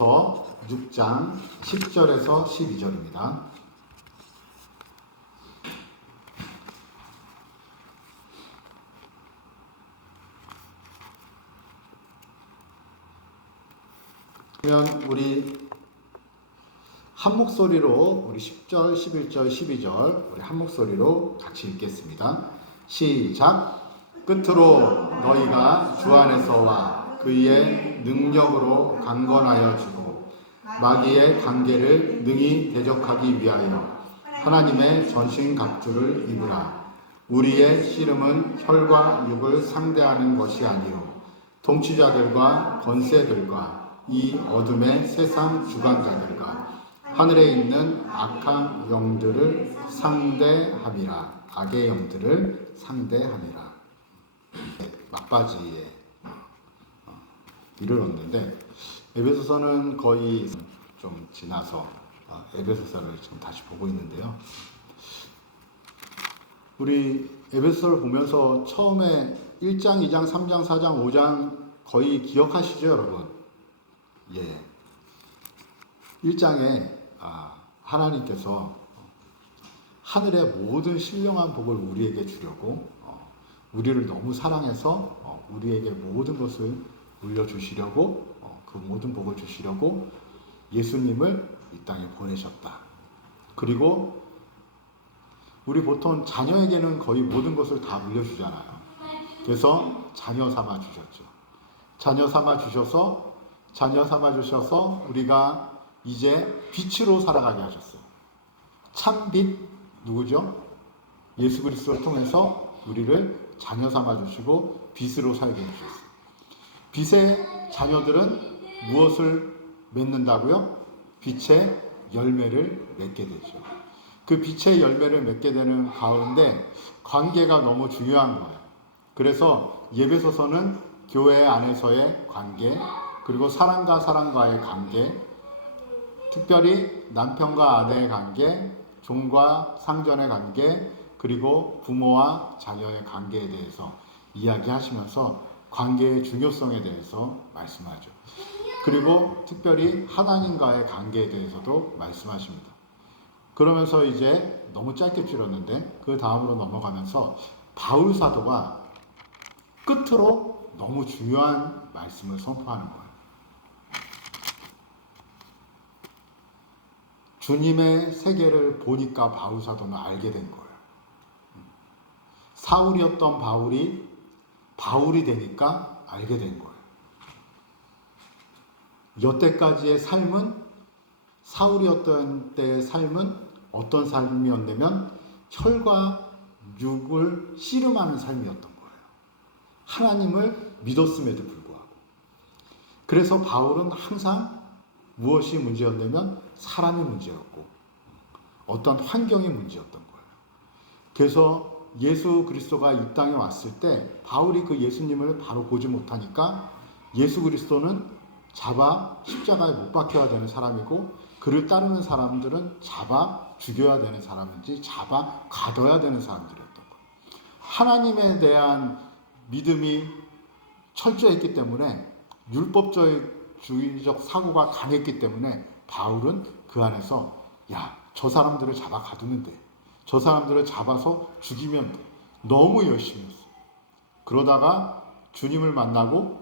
6장 10절에서 12절입니다. 그러면 우리 한 목소리로 우리 10절, 11절, 12절 우리 한 목소리로 같이 읽겠습니다. 시작. 끝으로 너희가 주 안에서와 그의 능력으로 강건하여 지고 마귀의 관계를 능히 대적하기 위하여 하나님의 전신 갑주를 입으라. 우리의 씨름은 혈과 육을 상대하는 것이 아니요 통치자들과 권세들과 이 어둠의 세상 주관자들과 하늘에 있는 악한 영들을 상대함이라. 악의 영들을 상대함이라. 막바지에 이르렀는데 에베소서는 거의 좀 지나서 에베소서를 지금 다시 보고 있는데요. 우리 에베소서를 보면서 처음에 1장, 2장, 3장, 4장, 5장 거의 기억하시죠, 여러분? 예. 1장에 하나님께서 하늘의 모든 신령한 복을 우리에게 주려고 우리를 너무 사랑해서 우리에게 모든 것을 물려주시려고 그 모든 복을 주시려고 예수님을 이 땅에 보내셨다. 그리고 우리 보통 자녀에게는 거의 모든 것을 다 물려주잖아요. 그래서 자녀 삼아 주셨죠. 자녀 삼아 주셔서 우리가 이제 빛으로 살아가게 하셨어요. 참빛 누구죠? 예수 그리스도를 통해서 우리를 자녀 삼아 주시고 빛으로 살게 해주셨어요. 빛의 자녀들은 무엇을 맺는다고요? 빛의 열매를 맺게 되죠. 그 빛의 열매를 맺게 되는 가운데 관계가 너무 중요한 거예요. 그래서 에베소서는 교회 안에서의 관계, 그리고 사람과 사람과의 관계, 특별히 남편과 아내의 관계, 종과 상전의 관계, 그리고 부모와 자녀의 관계에 대해서 이야기하시면서 관계의 중요성에 대해서 말씀하죠. 그리고 특별히 하나님과의 관계에 대해서도 말씀하십니다. 그러면서 이제 너무 짧게 줄였는데 그 다음으로 넘어가면서 바울 사도가 끝으로 너무 중요한 말씀을 선포하는 거예요. 주님의 세계를 보니까 바울 사도는 알게 된 거예요. 사울이었던 바울이 되니까 알게 된 거예요. 여태까지의 삶은, 사울이었던 때의 삶은 어떤 삶이었냐면 혈과 육을 씨름하는 삶이었던 거예요. 하나님을 믿었음에도 불구하고. 그래서 바울은 항상 무엇이 문제였냐면 사람이 문제였고 어떤 환경이 문제였던 거예요. 그래서 예수 그리스도가 이 땅에 왔을 때 바울이 그 예수님을 바로 보지 못하니까 예수 그리스도는 잡아 십자가에 못 박혀야 되는 사람이고 그를 따르는 사람들은 잡아 죽여야 되는 사람인지 잡아 가둬야 되는 사람들이었던 거예요. 하나님에 대한 믿음이 철저했기 때문에 율법주의적 사고가 강했기 때문에 바울은 그 안에서 저 사람들을 잡아 가두면 돼. 저 사람들을 잡아서 죽이면 돼. 너무 열심히 했어요. 그러다가 주님을 만나고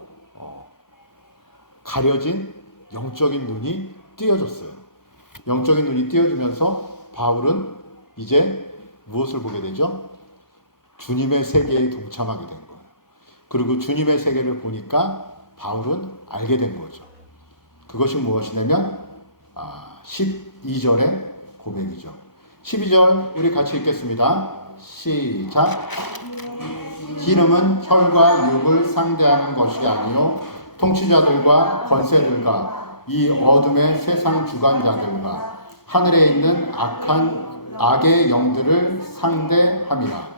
가려진 영적인 눈이 띄어졌어요. 영적인 눈이 띄어지면서 바울은 이제 무엇을 보게 되죠? 주님의 세계에 동참하게 된 거예요. 그리고 주님의 세계를 보니까 바울은 알게 된 거죠. 그것이 무엇이냐면 12절의 고백이죠. 12절 우리 같이 읽겠습니다. 시작. 씨름은 혈과 육을 상대하는 것이 아니요 통치자들과 권세들과 이 어둠의 세상 주관자들과 하늘에 있는 악의 영들을 상대함이라.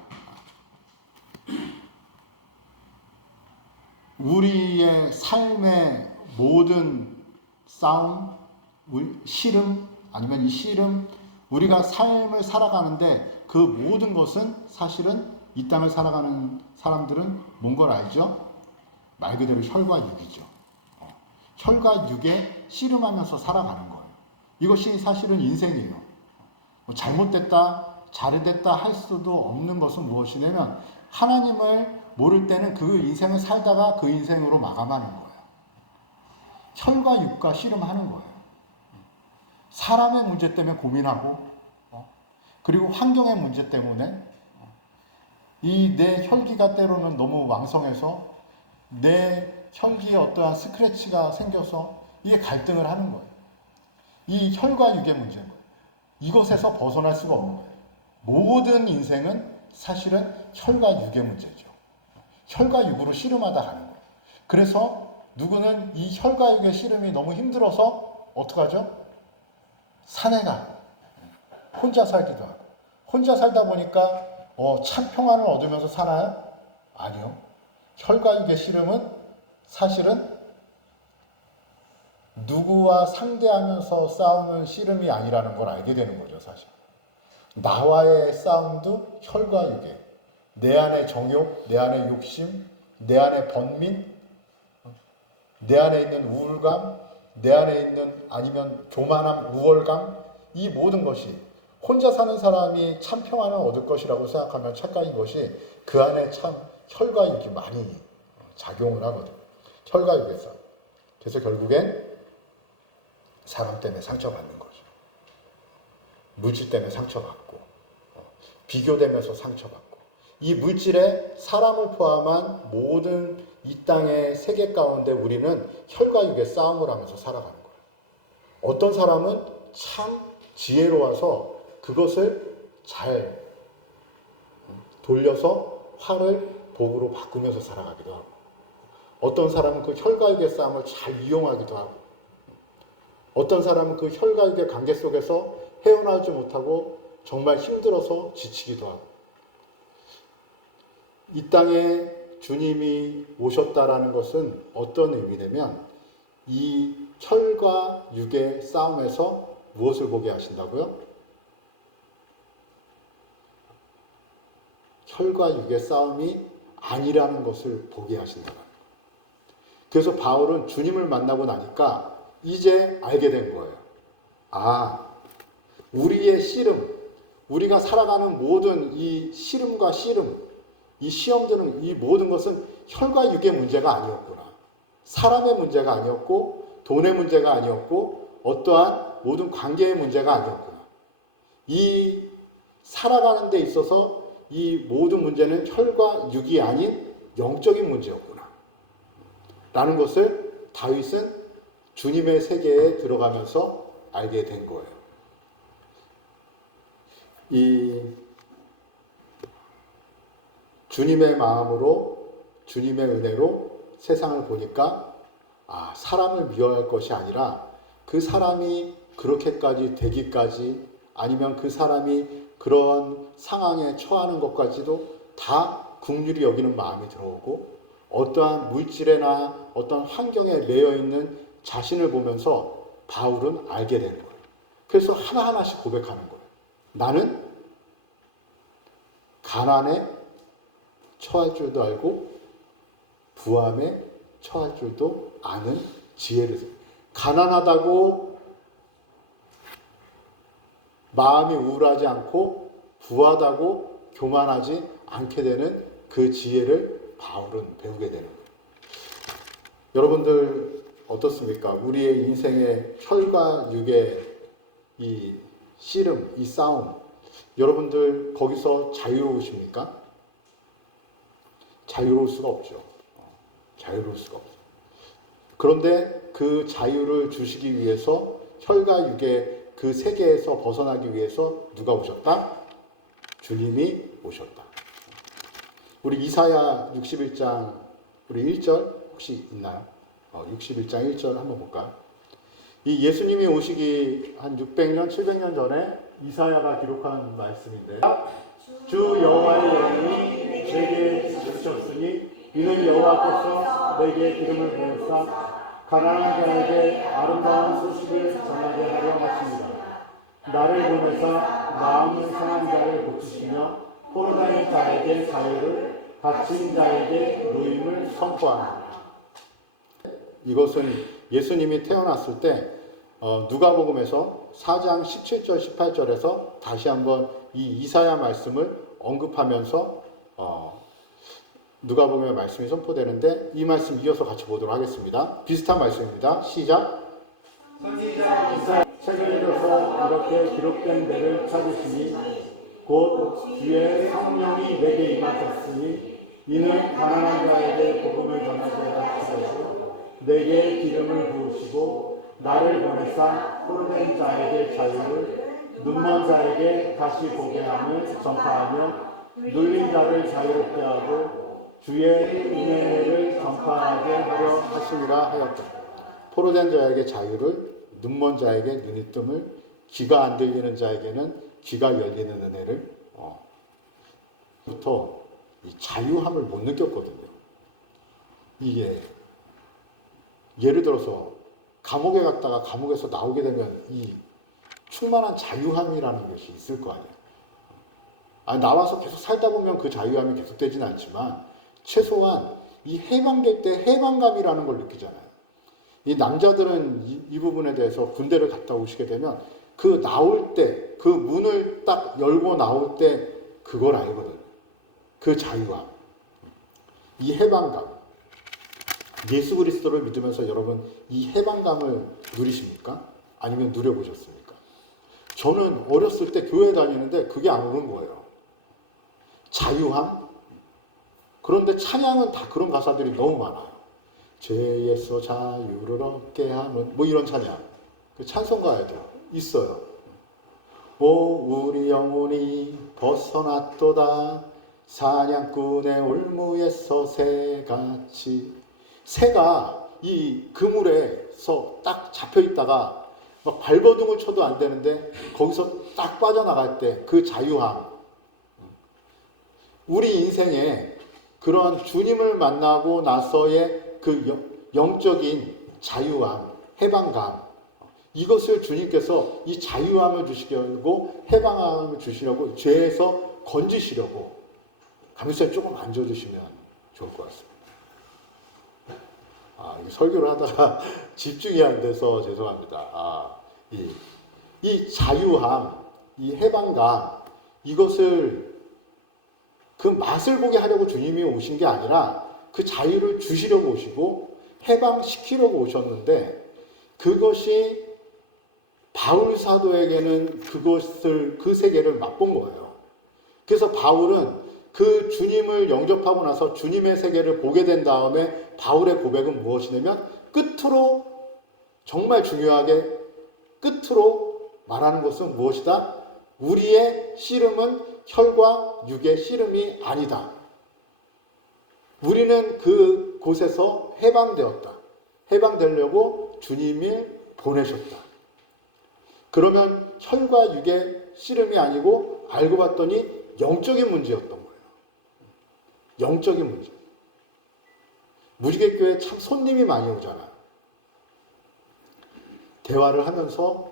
우리의 삶의 모든 싸움, 씨름, 아니면 이 씨름, 우리가 삶을 살아가는데 그 모든 것은 사실은 이 땅을 살아가는 사람들은 뭔 걸 알죠? 말 그대로 혈과 육이죠. 혈과 육에 씨름하면서 살아가는 거예요. 이것이 사실은 인생이에요. 뭐 잘못됐다, 잘됐다 할 수도 없는 것은 무엇이냐면 하나님을 모를 때는 그 인생을 살다가 그 인생으로 마감하는 거예요. 혈과 육과 씨름하는 거예요. 사람의 문제 때문에 고민하고 그리고 환경의 문제 때문에 이 내 혈기가 때로는 너무 왕성해서 내 혈기에 어떠한 스크래치가 생겨서 이게 갈등을 하는 거예요. 이 혈과 육의 문제인 거예요. 이것에서 벗어날 수가 없는 거예요. 모든 인생은 사실은 혈과 육의 문제죠. 혈과 육으로 씨름하다 가는 거예요. 그래서 누구는 이 혈과 육의 씨름이 너무 힘들어서 어떡하죠? 산에 가. 혼자 살기도 하고. 혼자 살다 보니까 참 평안을 얻으면서 사나요? 아니요. 혈과 육의 씨름은 사실은 누구와 상대하면서 싸우는 씨름이 아니라는 걸 알게 되는 거죠, 사실. 나와의 싸움도 혈과 육에, 내 안의 정욕, 내 안의 욕심, 내 안의 번민, 내 안에 있는 우울감, 내 안에 있는 아니면 교만함, 우월감, 이 모든 것이 혼자 사는 사람이 참 평안을 얻을 것이라고 생각하면 착각인 것이 그 안에 참 혈과 육이 많이 작용을 하거든요. 혈과 육의 싸움. 그래서 결국엔 사람 때문에 상처받는 거죠. 물질 때문에 상처받고 비교되면서 상처받고 이 물질에 사람을 포함한 모든 이 땅의 세계 가운데 우리는 혈과 육의 싸움을 하면서 살아가는 거예요. 어떤 사람은 참 지혜로워서 그것을 잘 돌려서 화를 복으로 바꾸면서 살아가기도 하고 어떤 사람은 그 혈과 육의 싸움을 잘 이용하기도 하고 어떤 사람은 그 혈과 육의 관계 속에서 헤어나오지 못하고 정말 힘들어서 지치기도 하고 이 땅에 주님이 오셨다라는 것은 어떤 의미냐면 이 혈과 육의 싸움에서 무엇을 보게 하신다고요? 혈과 육의 싸움이 아니라는 것을 보게 하신다는 거예요. 그래서 바울은 주님을 만나고 나니까 이제 알게 된 거예요. 우리의 씨름, 우리가 살아가는 모든 이 씨름과 씨름, 이 시험들은 이 모든 것은 혈과 육의 문제가 아니었구나. 사람의 문제가 아니었고 돈의 문제가 아니었고 어떠한 모든 관계의 문제가 아니었구나. 이 살아가는 데 있어서 이 모든 문제는 혈과 육이 아닌 영적인 문제였구나. 라는 것을 다윗은 주님의 세계에 들어가면서 알게 된 거예요. 이 주님의 마음으로 주님의 은혜로 세상을 보니까 사람을 미워할 것이 아니라 그 사람이 그렇게까지 되기까지 아니면 그 사람이 그런 상황에 처하는 것까지도 다 긍휼히 여기는 마음이 들어오고 어떠한 물질에나 어떤 환경에 매여 있는 자신을 보면서 바울은 알게 되는 거예요. 그래서 하나하나씩 고백하는 거예요. 나는 가난에 처할 줄도 알고 부함에 처할 줄도 아는 지혜를 가난하다고 마음이 우울하지 않고 부하다고 교만하지 않게 되는 그 지혜를 바울은 배우게 되는 거예요. 여러분들 어떻습니까? 우리의 인생의 혈과 육의 이 씨름, 이 싸움 여러분들 거기서 자유로우십니까? 자유로울 수가 없죠. 자유로울 수가 없어요. 그런데 그 자유를 주시기 위해서 혈과 육의 그 세계에서 벗어나기 위해서 누가 오셨다? 주님이 오셨다. 우리 이사야 61장 우리 1절 혹시 있나요? 61장 1절 한번 볼까? 이 예수님이 오시기 한 600년, 700년 전에 이사야가 기록한 말씀인데 주 여호와의 영이 내게 주셨으니 이는 여호와께서 내게 기름을 부으사 가난한 자에게 아름다운 소식을 전하게 하려 하십니다. 나를 보내사 마음을 상한 자를 고치시며 포로다닌 자에게 자유를 갇힌 자에게 노임을 선포하라. 이것은 예수님이 태어났을 때 누가복음에서 4장 17절 18절에서 다시 한번 이 이사야 말씀을 언급하면서 누가복음의 말씀이 선포되는데 이 말씀 이어서 같이 보도록 하겠습니다. 비슷한 말씀입니다. 시작. 이사야 책을 읽어서 이렇게 기록된 데를 찾으시니 곧 주의 성령이 내게 임하셨으니 이는 가난한 자에게 복음을 전하시라 하시고 내게 기름을 부으시고 나를 보내사 포로된 자에게 자유를 눈먼 자에게 다시 보게 함을 전파하며 눌린 자를 자유롭게 하고 주의 은혜를 전파하게 하려 하심이라 하였다. 포로된 자에게 자유를, 눈먼 자에게 눈이 뜸을, 귀가 안 들리는 자에게는 귀가 열리는 은혜를 부터 이 자유함을 못 느꼈거든요. 이게 예를 들어서 감옥에 갔다가 감옥에서 나오게 되면 이 충만한 자유함이라는 것이 있을 거 아니에요. 나와서 계속 살다 보면 그 자유함이 계속되지는 않지만 최소한 이 해방될 때 해방감이라는 걸 느끼잖아요. 이 남자들은 이 부분에 대해서 군대를 갔다 오시게 되면 그 나올 때, 그 문을 딱 열고 나올 때 그걸 알거든요. 그 자유함, 이 해방감. 예수 그리스도를 믿으면서 여러분 이 해방감을 누리십니까? 아니면 누려보셨습니까? 저는 어렸을 때 교회 다니는데 그게 안 오는 거예요. 자유함? 그런데 찬양은 다 그런 가사들이 너무 많아요. 죄에서 자유를 얻게 하는 뭐 이런 찬양. 그 찬송가에도 있어요. 오 우리 영혼이 벗어났도다 사냥꾼의 올무에서 새같이. 새가 이 그물에서 딱 잡혀 있다가 막 발버둥을 쳐도 안 되는데 거기서 딱 빠져나갈 때 그 자유함. 우리 인생에 그런 주님을 만나고 나서의 그 영적인 자유함, 해방감, 이것을 주님께서 이 자유함을 주시려고 해방함을 주시려고 죄에서 건지시려고 감사히 조금 앉아주시면 좋을 것 같습니다. 이게 설교를 하다가 집중이 안 돼서 죄송합니다. 이 자유함, 이 해방감, 이것을 그 맛을 보게 하려고 주님이 오신 게 아니라 그 자유를 주시려고 오시고 해방시키려고 오셨는데 그것이 바울 사도에게는 그 세계를 맛본 거예요. 그래서 바울은 그 주님을 영접하고 나서 주님의 세계를 보게 된 다음에 바울의 고백은 무엇이냐면 끝으로 정말 중요하게 끝으로 말하는 것은 무엇이다? 우리의 씨름은 혈과 육의 씨름이 아니다. 우리는 그 곳에서 해방되었다. 해방되려고 주님이 보내셨다. 그러면 혈과 육의 씨름이 아니고 알고 봤더니 영적인 문제였던 거예요. 영적인 문제. 무지개교회 참 손님이 많이 오잖아요. 대화를 하면서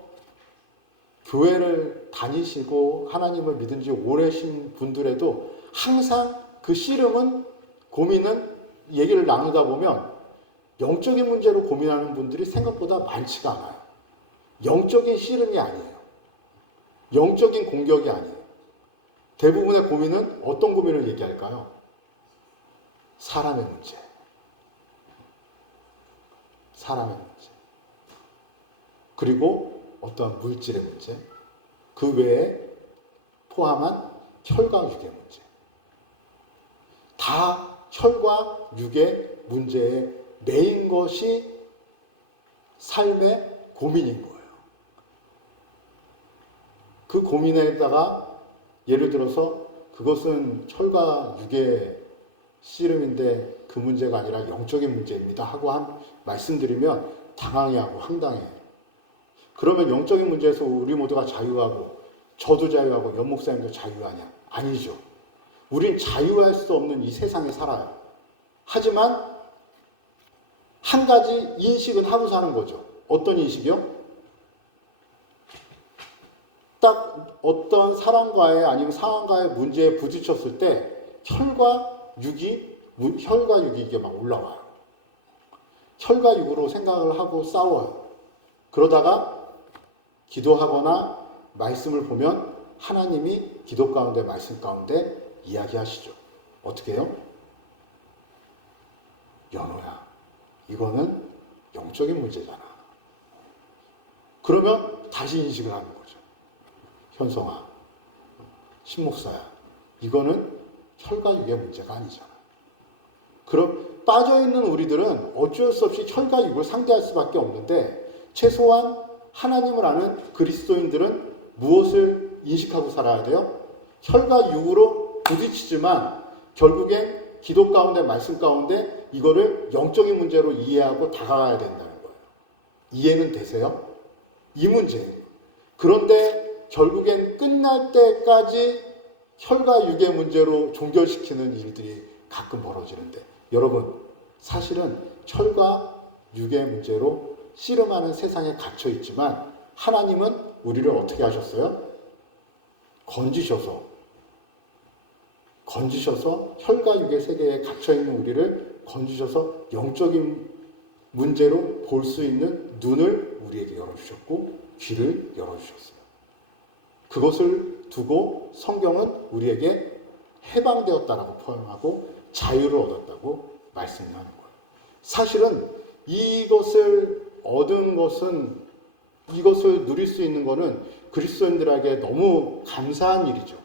교회를 다니시고 하나님을 믿은 지 오래신 분들에도 항상 그 씨름은 고민은 얘기를 나누다 보면 영적인 문제로 고민하는 분들이 생각보다 많지가 않아요. 영적인 씨름이 아니에요. 영적인 공격이 아니에요. 대부분의 고민은 어떤 고민을 얘기할까요? 사람의 문제. 사람의 문제. 그리고 어떤 물질의 문제. 그 외에 포함한 혈과 육의 문제. 다 혈과 육의 문제에 매인 것이 삶의 고민인 거예요. 그 고민에다가 예를 들어서 그것은 혈과 육의 씨름인데 그 문제가 아니라 영적인 문제입니다 하고 말씀드리면 당황해하고 황당해요. 그러면 영적인 문제에서 우리 모두가 자유하고 저도 자유하고 연 목사님도 자유하냐? 아니죠. 우린 자유할 수 없는 이 세상에 살아요. 하지만 한 가지 인식은 하고 사는 거죠. 어떤 인식이요? 딱 어떤 사람과의 아니면 상황과의 문제에 부딪혔을 때 혈과 육이 이게 막 올라와요. 혈과 육으로 생각을 하고 싸워요. 그러다가 기도하거나 말씀을 보면 하나님이 기도 가운데 말씀 가운데 이야기하시죠. 어떻게 해요? 연호야, 이거는 영적인 문제잖아. 그러면 다시 인식을 하는 거죠. 현성아, 신목사야, 이거는 혈과 육의 문제가 아니잖아. 그럼 빠져있는 우리들은 어쩔 수 없이 혈과 육을 상대할 수밖에 없는데, 최소한 하나님을 아는 그리스도인들은 무엇을 인식하고 살아야 돼요? 혈과 육으로 부딪히지만 결국엔 기도 가운데 말씀 가운데 이거를 영적인 문제로 이해하고 다가가야 된다는 거예요. 이해는 되세요? 이 문제예요. 그런데 결국엔 끝날 때까지 혈과 육의 문제로 종결시키는 일들이 가끔 벌어지는데, 여러분, 사실은 혈과 육의 문제로 씨름하는 세상에 갇혀 있지만 하나님은 우리를 어떻게 하셨어요? 건지셔서 혈과 육의 세계에 갇혀 있는 우리를 건지셔서 영적인 문제로 볼 수 있는 눈을 우리에게 열어주셨고 귀를 열어주셨어요. 그것을 두고 성경은 우리에게 해방되었다라고 표현하고 자유를 얻었다고 말씀하는 거예요. 사실은 이것을 얻은 것은, 이것을 누릴 수 있는 것은 그리스도인들에게 너무 감사한 일이죠.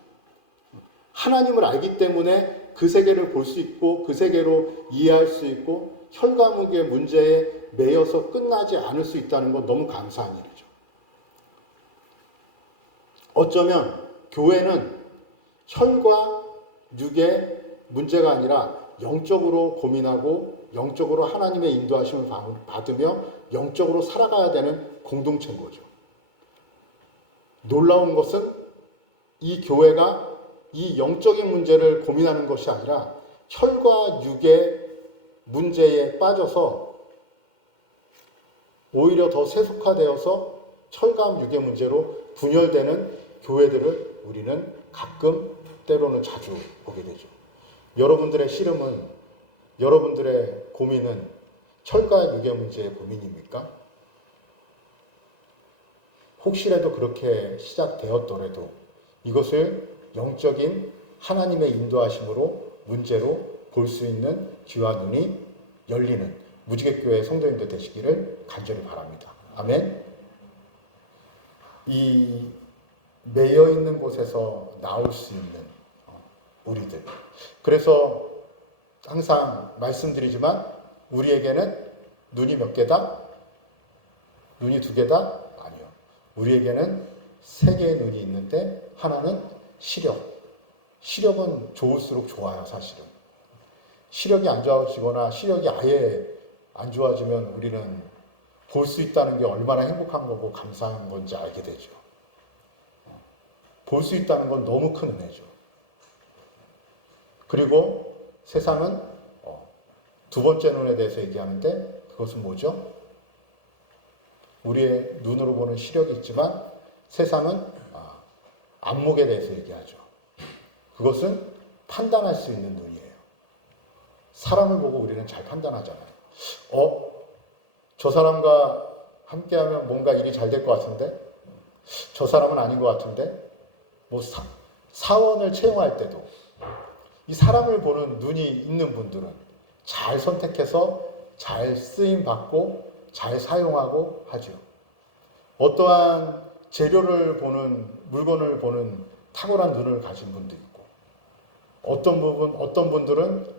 하나님을 알기 때문에 그 세계를 볼 수 있고 그 세계로 이해할 수 있고 혈과목의 문제에 매여서 끝나지 않을 수 있다는 건 너무 감사한 일이죠. 어쩌면 교회는 혈과 육의 문제가 아니라 영적으로 고민하고 영적으로 하나님의 인도하심을 받으며 영적으로 살아가야 되는 공동체인 거죠. 놀라운 것은 이 교회가 이 영적인 문제를 고민하는 것이 아니라 혈과 육의 문제에 빠져서 오히려 더 세속화되어서 혈과 육의 문제로 분열되는 교회들을 우리는 가끔, 때로는 자주 보게 되죠. 여러분들의 씨름은, 여러분들의 고민은 혈과 육의 문제의 고민입니까? 혹시라도 그렇게 시작되었더라도 이것을 영적인 하나님의 인도하심으로 문제로 볼 수 있는 귀와 눈이 열리는 무지개교회 성도님들 되시기를 간절히 바랍니다. 아멘. 이 매여있는 곳에서 나올 수 있는 우리들. 그래서 항상 말씀드리지만 우리에게는 눈이 몇 개다? 눈이 두 개다? 아니요. 우리에게는 세 개의 눈이 있는데 하나는 시력. 시력은 좋을수록 좋아요, 사실은. 시력이 안 좋아지거나 시력이 아예 안 좋아지면 우리는 볼 수 있다는 게 얼마나 행복한 거고 감사한 건지 알게 되죠. 볼 수 있다는 건 너무 큰 은혜죠. 그리고 세상은 두 번째 눈에 대해서 얘기하는데 그것은 뭐죠? 우리의 눈으로 보는 시력이 있지만 세상은 안목에 대해서 얘기하죠. 그것은 판단할 수 있는 눈이에요. 사람을 보고 우리는 잘 판단하잖아요. 저 사람과 함께하면 뭔가 일이 잘 될 것 같은데? 저 사람은 아닌 것 같은데? 사원을 채용할 때도 이 사람을 보는 눈이 있는 분들은 잘 선택해서 잘 쓰임받고 잘 사용하고 하죠. 어떠한 재료를 보는, 물건을 보는 탁월한 눈을 가진 분도 있고, 어떤 분들은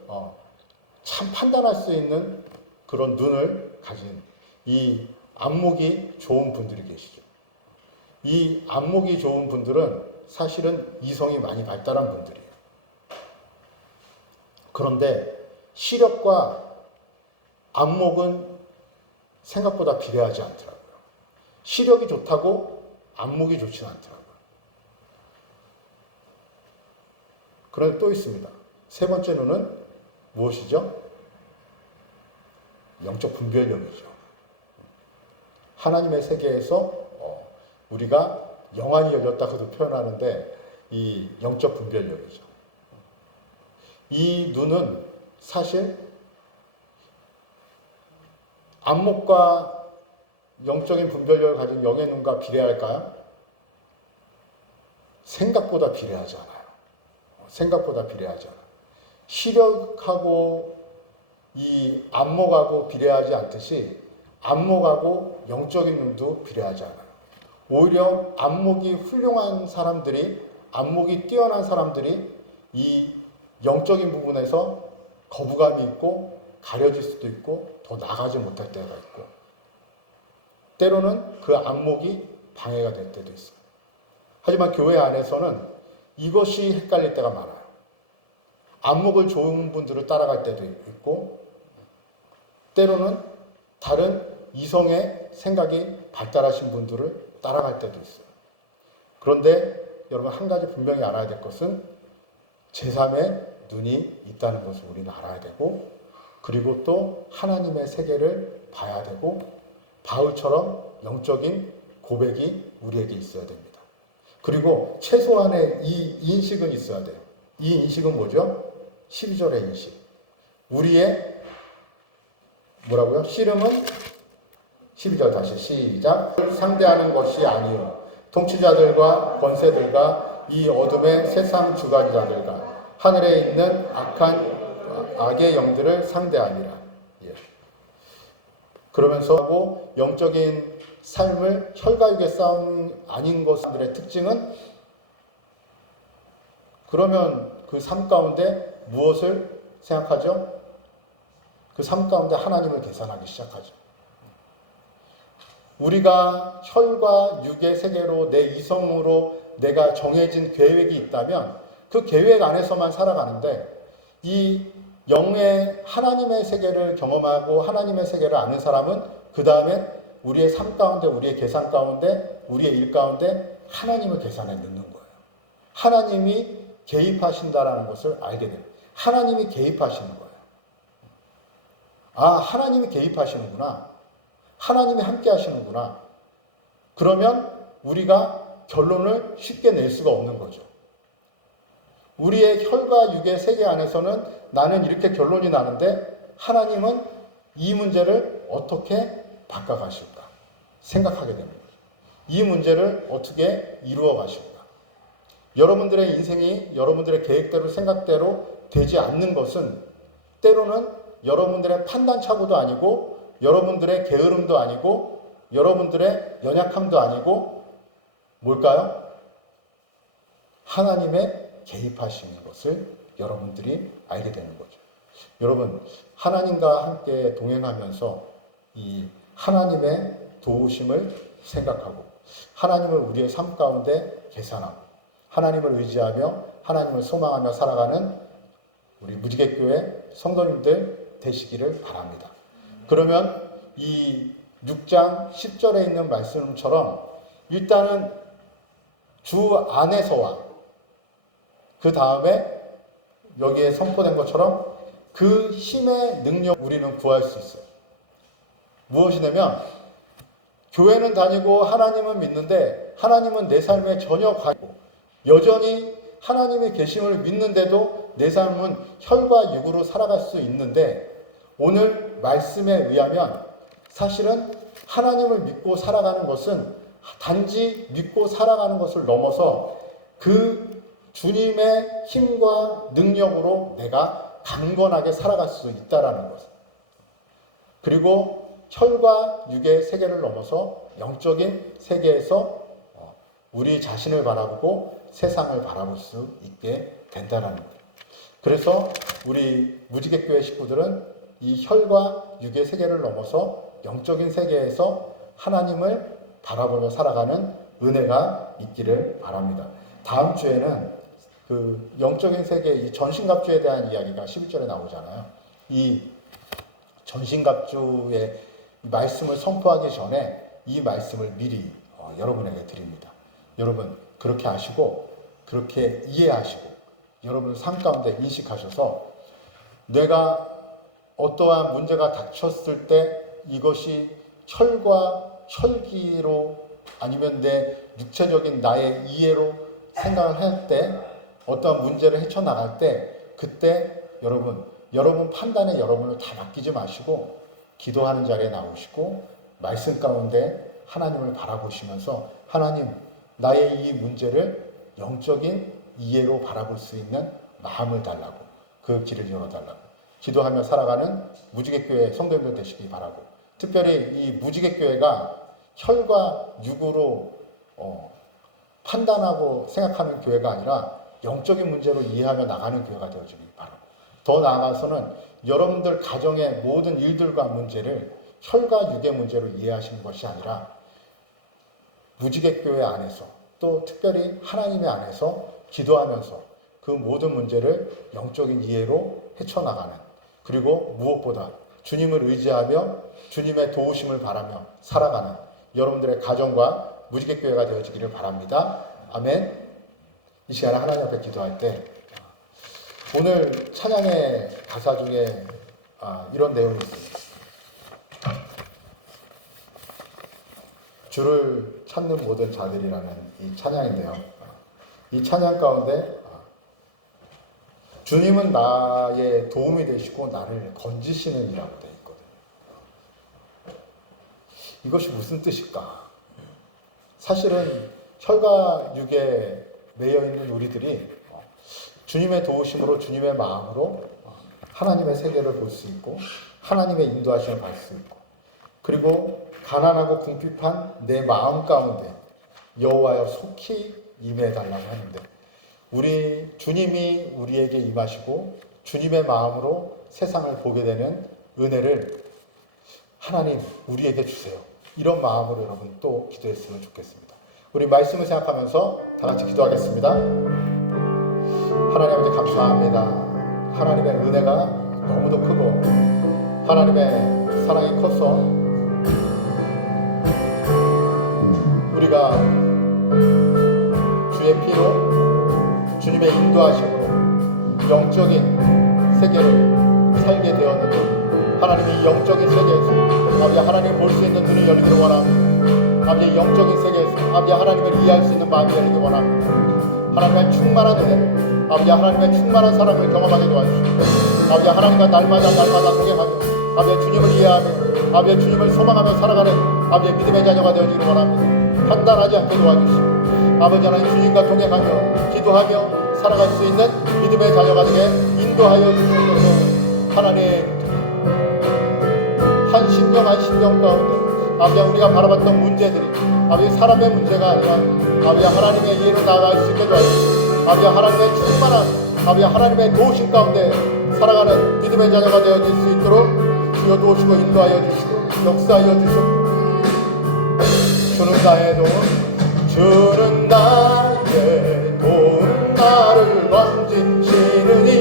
참 판단할 수 있는 그런 눈을 가진 이 안목이 좋은 분들이 계시죠. 이 안목이 좋은 분들은 사실은 이성이 많이 발달한 분들이에요. 그런데 시력과 안목은 생각보다 비례하지 않더라고요. 시력이 좋다고 안목이 좋지는 않더라고요. 그런데 또 있습니다. 세 번째 눈은 무엇이죠? 영적 분별력이죠. 하나님의 세계에서 우리가 영안이 열렸다고도 표현하는데 이 영적 분별력이죠. 이 눈은 사실 안목과 영적인 분별력을 가진 영의 눈과 비례할까요? 생각보다 비례하지 않아요. 생각보다 비례하지 않아요. 시력하고 이 안목하고 비례하지 않듯이 안목하고 영적인 눈도 비례하지 않아요. 오히려 안목이 훌륭한 사람들이, 안목이 뛰어난 사람들이 이 영적인 부분에서 거부감이 있고 가려질 수도 있고 더 나가지 못할 때가 있고, 때로는 그 안목이 방해가 될 때도 있어요. 하지만 교회 안에서는 이것이 헷갈릴 때가 많아요. 안목을 좋은 분들을 따라갈 때도 있고, 때로는 다른 이성의 생각이 발달하신 분들을 따라갈 때도 있어요. 그런데 여러분, 한 가지 분명히 알아야 될 것은 제3의 눈이 있다는 것을 우리는 알아야 되고, 그리고 또 하나님의 세계를 봐야 되고, 바울처럼 영적인 고백이 우리에게 있어야 됩니다. 그리고 최소한의 이 인식은 있어야 돼요. 이 인식은 뭐죠? 12절의 인식. 우리의 뭐라고요? 씨름은 12절 다시 시작. 상대하는 것이 아니요 통치자들과 권세들과 이 어둠의 세상 주관자들과 하늘에 있는 악의 영들을 상대하니라. 예. 그러면서 하고 영적인 삶을 혈과육의 싸움 아닌 것들의 특징은, 그러면 그 삶 가운데 무엇을 생각하죠? 그 삶 가운데 하나님을 계산하기 시작하죠. 우리가 혈과 육의 세계로 내 이성으로 내가 정해진 계획이 있다면 그 계획 안에서만 살아가는데, 이 영의 하나님의 세계를 경험하고 하나님의 세계를 아는 사람은 그 다음에 우리의 삶 가운데, 우리의 계산 가운데, 우리의 일 가운데 하나님을 계산해 넣는 거예요. 하나님이 개입하신다라는 것을 알게 됩니다. 하나님이 개입하시는 거예요. 아, 하나님이 개입하시는구나. 하나님이 함께 하시는구나. 그러면 우리가 결론을 쉽게 낼 수가 없는 거죠. 우리의 혈과 육의 세계 안에서는 나는 이렇게 결론이 나는데 하나님은 이 문제를 어떻게 바꿔가실까 생각하게 됩니다. 이 문제를 어떻게 이루어 가실까. 여러분들의 인생이 여러분들의 계획대로 생각대로 되지 않는 것은 때로는 여러분들의 판단착오도 아니고 여러분들의 게으름도 아니고 여러분들의 연약함도 아니고 뭘까요? 하나님의 개입하시는 것을 여러분들이 알게 되는 거죠. 여러분, 하나님과 함께 동행하면서 이 하나님의 도우심을 생각하고 하나님을 우리의 삶 가운데 계산하고 하나님을 의지하며 하나님을 소망하며 살아가는 우리 무지개교회 성도님들 되시기를 바랍니다. 그러면 이 6장 10절에 있는 말씀처럼 일단은 주 안에서와 그 다음에 여기에 선포된 것처럼 그 힘의 능력 우리는 구할 수 있어요. 무엇이냐면 교회는 다니고 하나님은 믿는데 하나님은 내 삶에 전혀 관여하고 여전히 하나님의 계심을 믿는데도 내 삶은 혈과 육으로 살아갈 수 있는데, 오늘 말씀에 의하면 사실은 하나님을 믿고 살아가는 것은 단지 믿고 살아가는 것을 넘어서 그 주님의 힘과 능력으로 내가 강건하게 살아갈 수 있다라는 것. 그리고 혈과 육의 세계를 넘어서 영적인 세계에서 우리 자신을 바라보고 세상을 바라볼 수 있게 된다는 거예요. 그래서 우리 무지개교회 식구들은 이 혈과 육의 세계를 넘어서 영적인 세계에서 하나님을 바라보며 살아가는 은혜가 있기를 바랍니다. 다음 주에는 그 영적인 세계 이 전신갑주에 대한 이야기가 11절에 나오잖아요. 이 전신갑주의 말씀을 선포하기 전에 이 말씀을 미리 여러분에게 드립니다. 여러분 그렇게 아시고 그렇게 이해하시고 여러분 삶 가운데 인식하셔서 내가 어떠한 문제가 닥쳤을 때 이것이 혈과 혈기로 아니면 내 육체적인 나의 이해로 생각을 할 때 어떠한 문제를 헤쳐나갈 때 그때 여러분 판단에 여러분을 다 맡기지 마시고 기도하는 자리에 나오시고 말씀 가운데 하나님을 바라보시면서 하나님, 나의 이 문제를 영적인 이해로 바라볼 수 있는 마음을 달라고, 그 길을 열어달라고 기도하며 살아가는 무지개교회 성도님들 되시기 바라고, 특별히 이 무지개교회가 혈과 육으로 판단하고 생각하는 교회가 아니라 영적인 문제로 이해하며 나가는 교회가 되어지기 바라고, 더 나아가서는 여러분들 가정의 모든 일들과 문제를 혈과 육의 문제로 이해하시는 것이 아니라 무지개교회 안에서 또 특별히 하나님의 안에서 기도하면서 그 모든 문제를 영적인 이해로 헤쳐나가는, 그리고 무엇보다 주님을 의지하며 주님의 도우심을 바라며 살아가는 여러분들의 가정과 무지개교회가 되어지기를 바랍니다. 아멘. 이 시간에 하나님 앞에 기도할 때 오늘 찬양의 가사 중에 이런 내용이 있습니다. 주를 찾는 모든 자들이라는 이 찬양인데요. 이 찬양 가운데 주님은 나의 도움이 되시고 나를 건지시는 이라고 되어 있거든요. 이것이 무슨 뜻일까? 사실은 혈과 육에 매여 있는 우리들이 주님의 도우심으로, 주님의 마음으로 하나님의 세계를 볼 수 있고 하나님의 인도하심을 받을 수 있고, 그리고 가난하고 궁핍한 내 마음 가운데 여호와여 속히 임해달라고 하는데, 우리 주님이 우리에게 임하시고 주님의 마음으로 세상을 보게 되는 은혜를 하나님 우리에게 주세요. 이런 마음으로 여러분 또 기도했으면 좋겠습니다. 우리 말씀을 생각하면서 다 같이 기도하겠습니다. 하나님 아버지 감사합니다. 하나님의 은혜가 너무도 크고 하나님의 사랑이 커서 우리가 주의 피로 주님의 인도하심으로 영적인 세계를 살게 되었는데, 하나님이 영적인 세계에서 아버지 하나님을 볼 수 있는 눈이 열리기를 원합니다. 아버지 영적인 세계에서 아버지 하나님을 이해할 수 있는 마음이 열리기를 원합니다. 하나님의 충만한 은혜, 아버지 하나님의 충만한 사랑을 경험하게 도와주시고, 아버지 하나님과 날마다 동행하며 아버지 주님을 이해하며 아버지 주님을 소망하며 살아가는 아버지 믿음의 자녀가 되어지기를 원합니다. 판단하지 않게 도와주시고, 아버지 하나님 주님과 동행하며 기도하며 살아갈 수 있는 믿음의 자녀가 되게 인도하여 주시옵소서. 하나님 한 심령 가운데 아버지 우리가 바라봤던 문제들이 아버지 사람의 문제가 아니라 아버지 하나님의 이해로 나아갈 수 있게 도와주시고, 아버지 하나님의 충만한 아버지 하나님의 도우심 가운데 살아가는 믿음의 자녀가 되어질 수 있도록 주여 도우시고 인도하여 주시고 역사하여 주시옵소서. 주는 나의 도움, 주는 나의 도움, 나를 건지시느니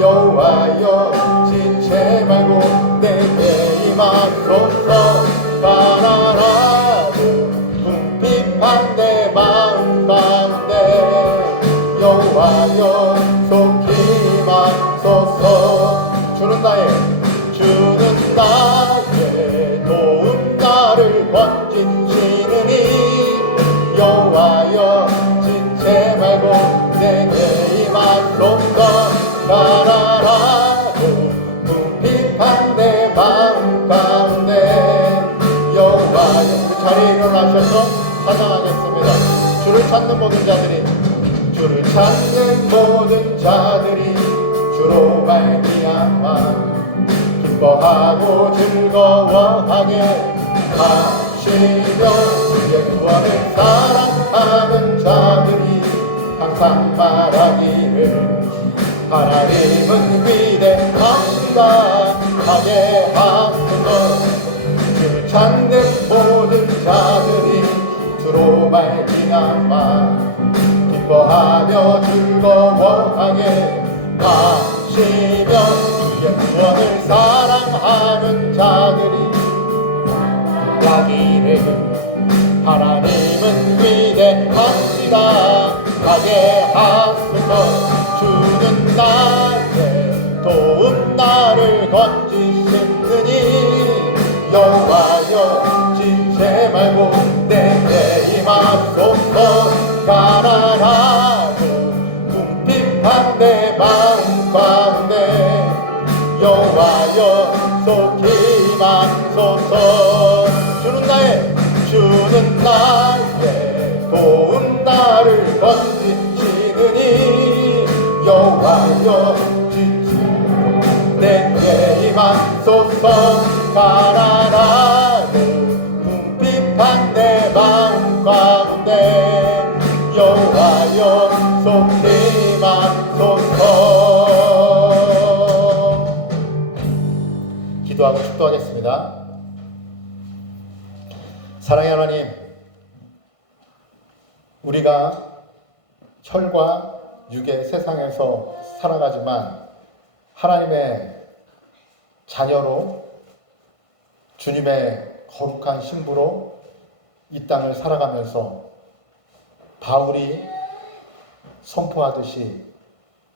여호와여 지체 말고 내게 임하소서. 가난하고 궁핍한 내 마음 가운데 여호와여 속히 임하소서. 주는 나의 도움, 나를 건지시느니 여호와여 지체 말고 내게 임하소서. 가난하고 궁핍한 내 마음 가운데 여호와여. 그 자리에 일어나셔서 찬양하겠습니다. 주를 찾는 모든 자들이 주로 말미암아 기뻐하고 즐거워하게 하시며 구원을 사랑하는 자들이 항상 말하기를 하나님은 위대하시다 하게 하소서. 주를 찾는 모든 자들이 주로 말미암아 기뻐하며 즐거워하게 하시며 주의 구원을 사랑하는 자들이 말하기를 하나님은 위대하시다 하게 하소서. 주는 나의 도움, 나를 건지시느니 여호와여 지체 말고 내게 임하소서. 가난하고 궁핍한 내 마음 가운데 여호와여 속히 임하소서. 주는 나의 도움 나를 건지시느니 여호와여 내게 임하소서. 가난하고 궁핍한 내 마음 가운데 여호와여 속히 임하소서. 기도하고 축도하겠습니다. 사랑의 하나님, 우리가 혈과 육의 세상에서 살아가지만 하나님의 자녀로 주님의 거룩한 신부로 이 땅을 살아가면서 바울이 선포하듯이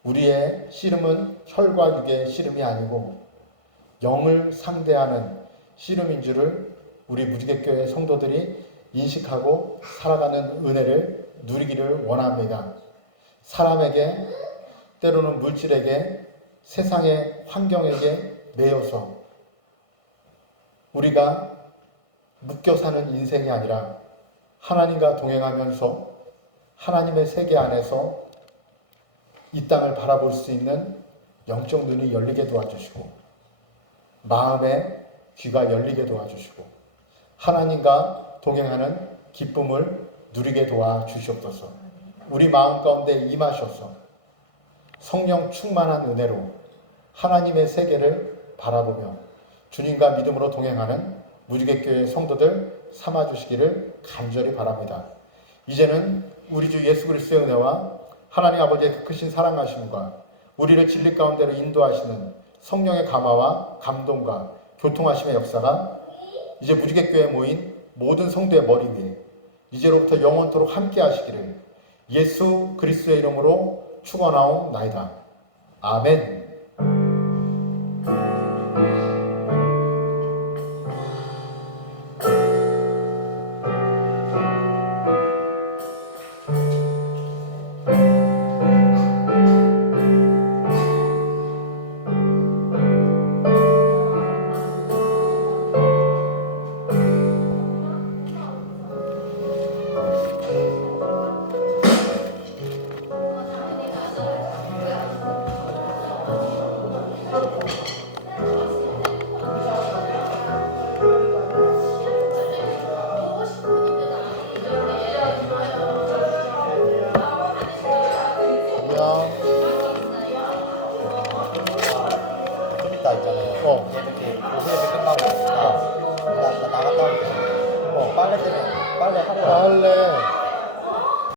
우리의 씨름은 혈과 육의 씨름이 아니고 영을 상대하는 씨름인 줄을 우리 무지개교회 성도들이 인식하고 살아가는 은혜를 누리기를 원합니다. 사람에게, 때로는 물질에게, 세상의 환경에게 매여서 우리가 묶여 사는 인생이 아니라 하나님과 동행하면서 하나님의 세계 안에서 이 땅을 바라볼 수 있는 영적 눈이 열리게 도와주시고 마음의 귀가 열리게 도와주시고 하나님과 동행하는 기쁨을 누리게 도와주시옵소서. 우리 마음 가운데 임하셔서 성령 충만한 은혜로 하나님의 세계를 바라보며 주님과 믿음으로 동행하는 무지개교회 성도들 삼아주시기를 간절히 바랍니다. 이제는 우리 주 예수 그리스도의 은혜와 하나님 아버지의 그 크신 사랑하심과 우리를 진리 가운데로 인도하시는 성령의 감화와 감동과 교통하심의 역사가 이제 무지개교회에 모인 모든 성도의 머리 위에 이제로부터 영원토록 함께 하시기를 예수 그리스도의 이름으로 축원하옵나이다. 아멘. 이렇게 오후에도 끝나고 나 나갔다 올게. 빨래 때문에 빨래 하고 빨래